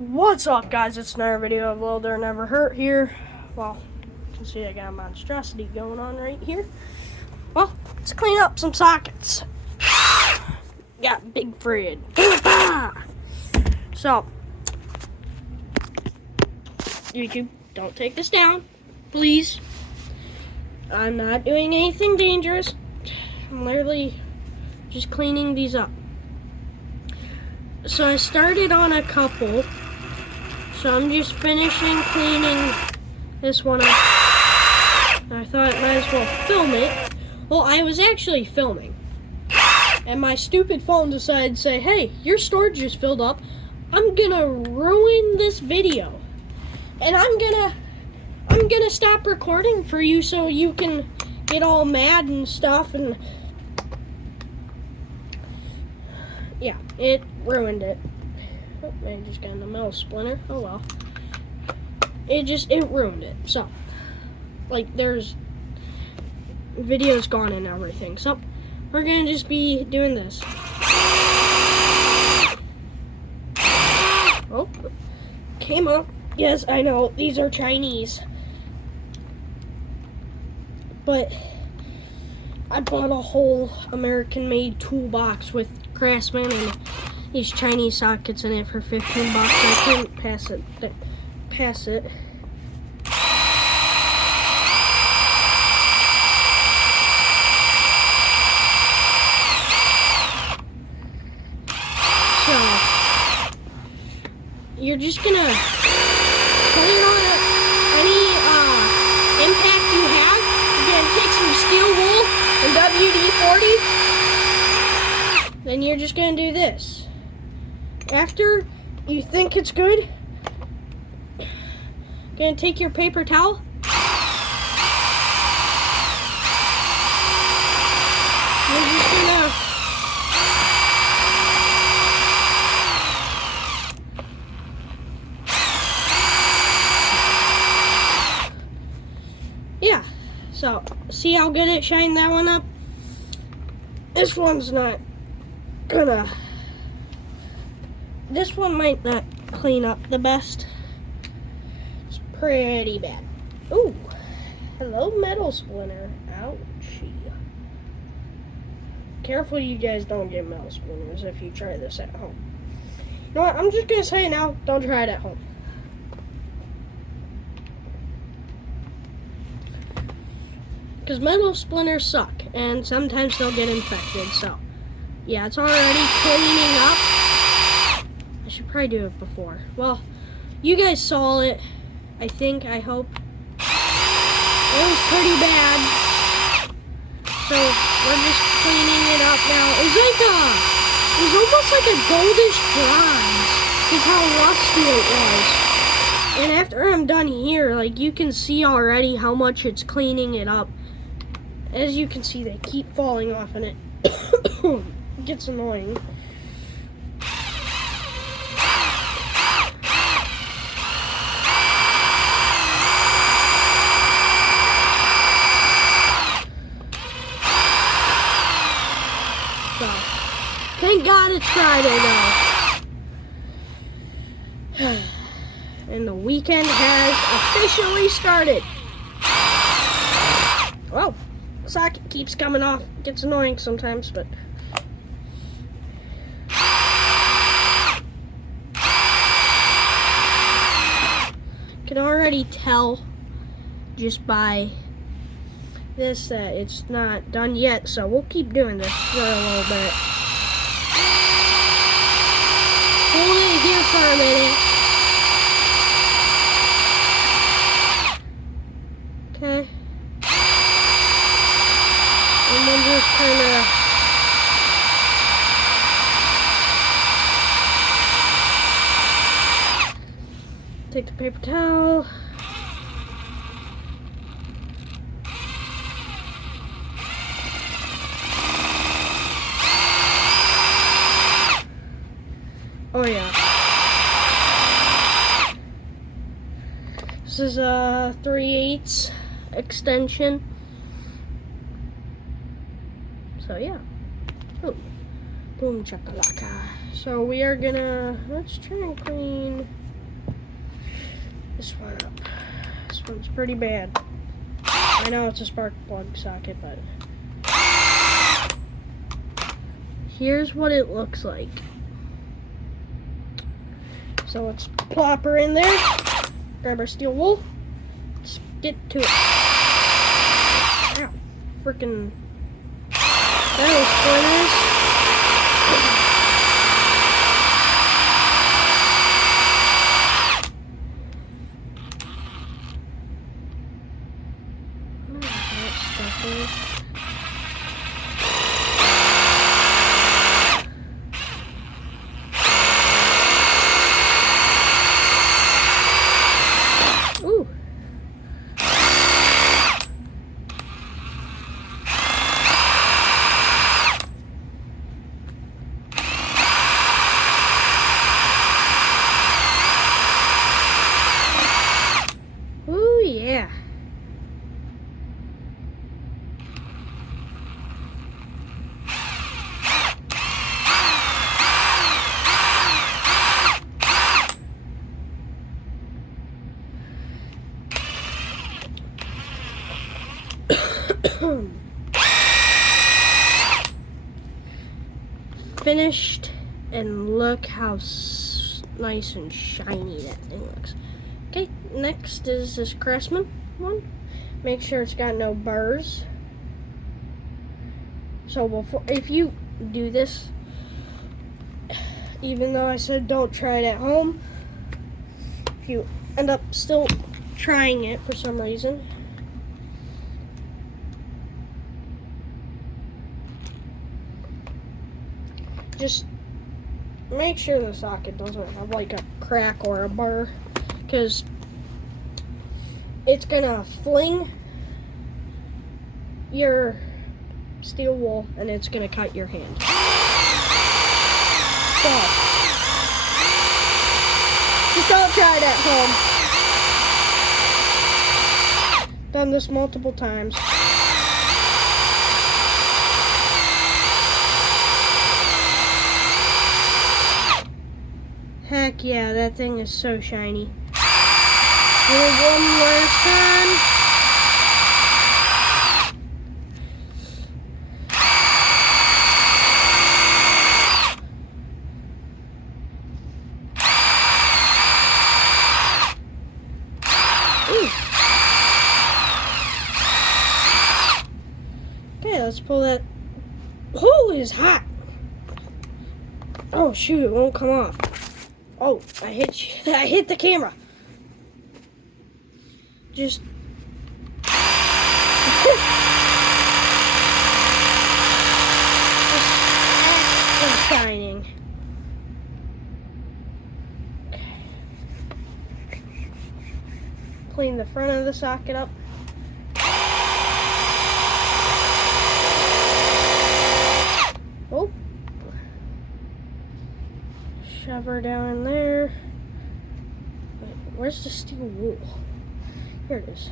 What's up, guys? It's another video of Welder Never Hurt here. Well, you can see I got a monstrosity going on right here. Well, let's clean up some sockets. Got Big Fred. So, YouTube, don't take this down, please. I'm not doing anything dangerous. I'm literally just cleaning these up. So I started on a couple. So I'm just finishing cleaning this one up. I thought I might as well film it. Well, I was actually filming. And my stupid phone decided to say, hey, your storage is filled up. I'm gonna ruin this video. And I'm gonna stop recording for you so you can get all mad and stuff, and yeah, it ruined it. Oh, I just got in the metal splinter. Oh well. It ruined it. So, like, there's videos gone and everything. So, we're gonna just be doing this. Oh, came up. Yes, I know, these are Chinese. But I bought a whole American-made toolbox with Craftsman and these Chinese sockets in it for 15 bucks. I couldn't pass it. So you're just gonna clean on any impact you have. You're gonna take some steel wool and WD-40. Then you're just gonna do this. After you think it's good, gonna take your paper towel. You're just gonna so see how good it shined that one up? This one's not gonna. This one might not clean up the best. It's pretty bad. Ooh, hello, metal splinter. Ouchie. Careful you guys don't get metal splinters if you try this at home. You know what? I'm just gonna say it now. Don't try it at home. Because metal splinters suck, and sometimes they'll get infected. So, yeah, it's already cleaning up. I should probably do it before. Well, you guys saw it, I think, I hope. It was pretty bad. So, we're just cleaning it up now. It was almost like a goldish bronze, is how rusty it was. And after I'm done here, like, you can see already how much it's cleaning it up. As you can see, they keep falling off, and it gets annoying. So, thank God it's Friday though. And the weekend has officially started. Whoa. Socket keeps coming off. It gets annoying sometimes, but can already tell just by this that it's not done yet, so we'll keep doing this for a little bit. Hold it here for a minute. Okay. And then just kind of take the paper towel. Oh yeah. This is a 3/8 extension. So yeah. Oh. Boom chakalaka. So we are gonna, let's try and clean this one up. This one's pretty bad. I know it's a spark plug socket, but here's what it looks like. So let's plop her in there, grab our steel wool, let's get to it. Ow, freaking metal splinters. Ooh. Ooh, yeah. Finished, and look how nice and shiny that thing looks. Okay, next is this Craftsman one. Make sure it's got no burrs. So if you do this, even though I said don't try it at home, if you end up still trying it for some reason, just make sure the socket doesn't have like a crack or a burr, because it's gonna fling your steel wool and it's gonna cut your hand. So just don't try it at home. Done this multiple times. Heck yeah, that thing is so shiny. Do it one last time. Ooh. Okay, let's pull that. Oh, it is hot. Oh shoot, it won't come off. Oh, I hit you. I hit the camera. Just it's shining. Okay. Clean the front of the socket up. Oh. Shove her down in there. Wait, where's the steel wool? Here it is.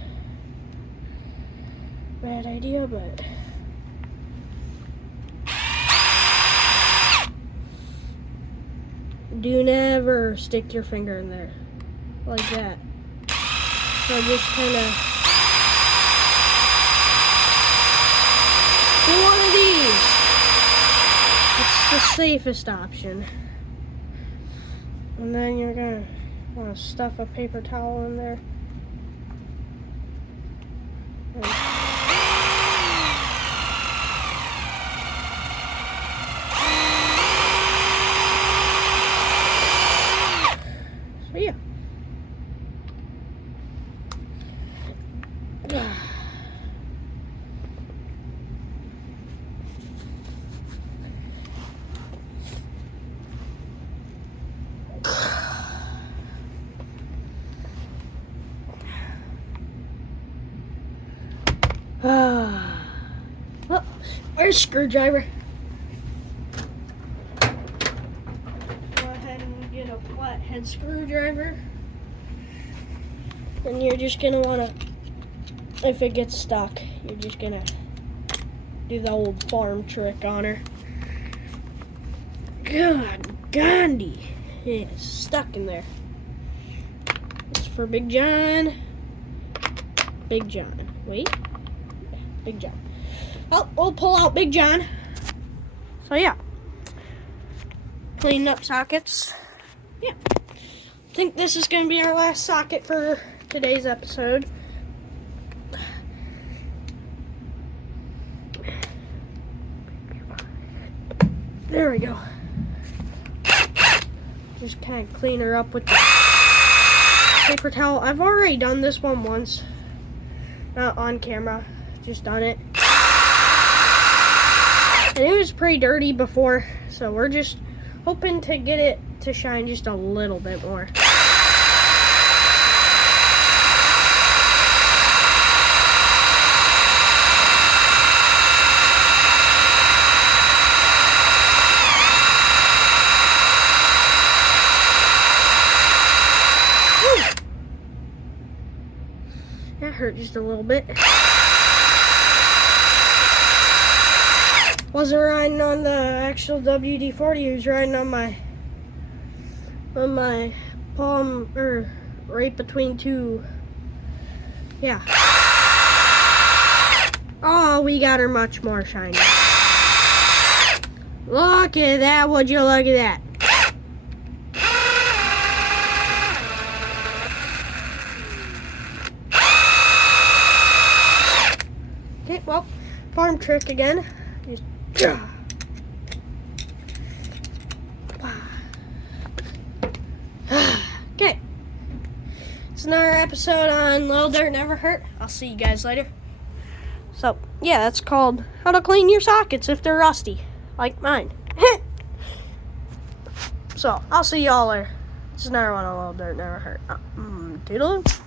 Bad idea, but do never stick your finger in there like that. So just kind of do one of these. It's the safest option. And then you're gonna want to stuff a paper towel in there. So yeah. Oh, there's a screwdriver. Go ahead and get a flathead screwdriver. And you're just gonna wanna, if it gets stuck, you're just gonna do the old farm trick on her. God, Gandhi, it is stuck in there. It's for Big John. Big John. Wait. Big John. Well, we'll pull out Big John. So yeah. Cleaning up sockets. Yeah. I think this is going to be our last socket for today's episode. There we go. Just kind of clean her up with the paper towel. I've already done this one once. Not on camera. Just done it. And it was pretty dirty before. So we're just hoping to get it to shine just a little bit more. That hurt just a little bit. Wasn't riding on the actual WD-40, he was riding on my palm, or right between two. Yeah. Oh, we got her much more shiny. Look at that, would you look at that? Okay, well, farm trick again. Just, okay. It's another episode on Little Dirt Never Hurt. I'll see you guys later. So, yeah, that's called how to clean your sockets if they're rusty, like mine. So, I'll see y'all later. It's another one on Little Dirt Never Hurt. Toodaloo.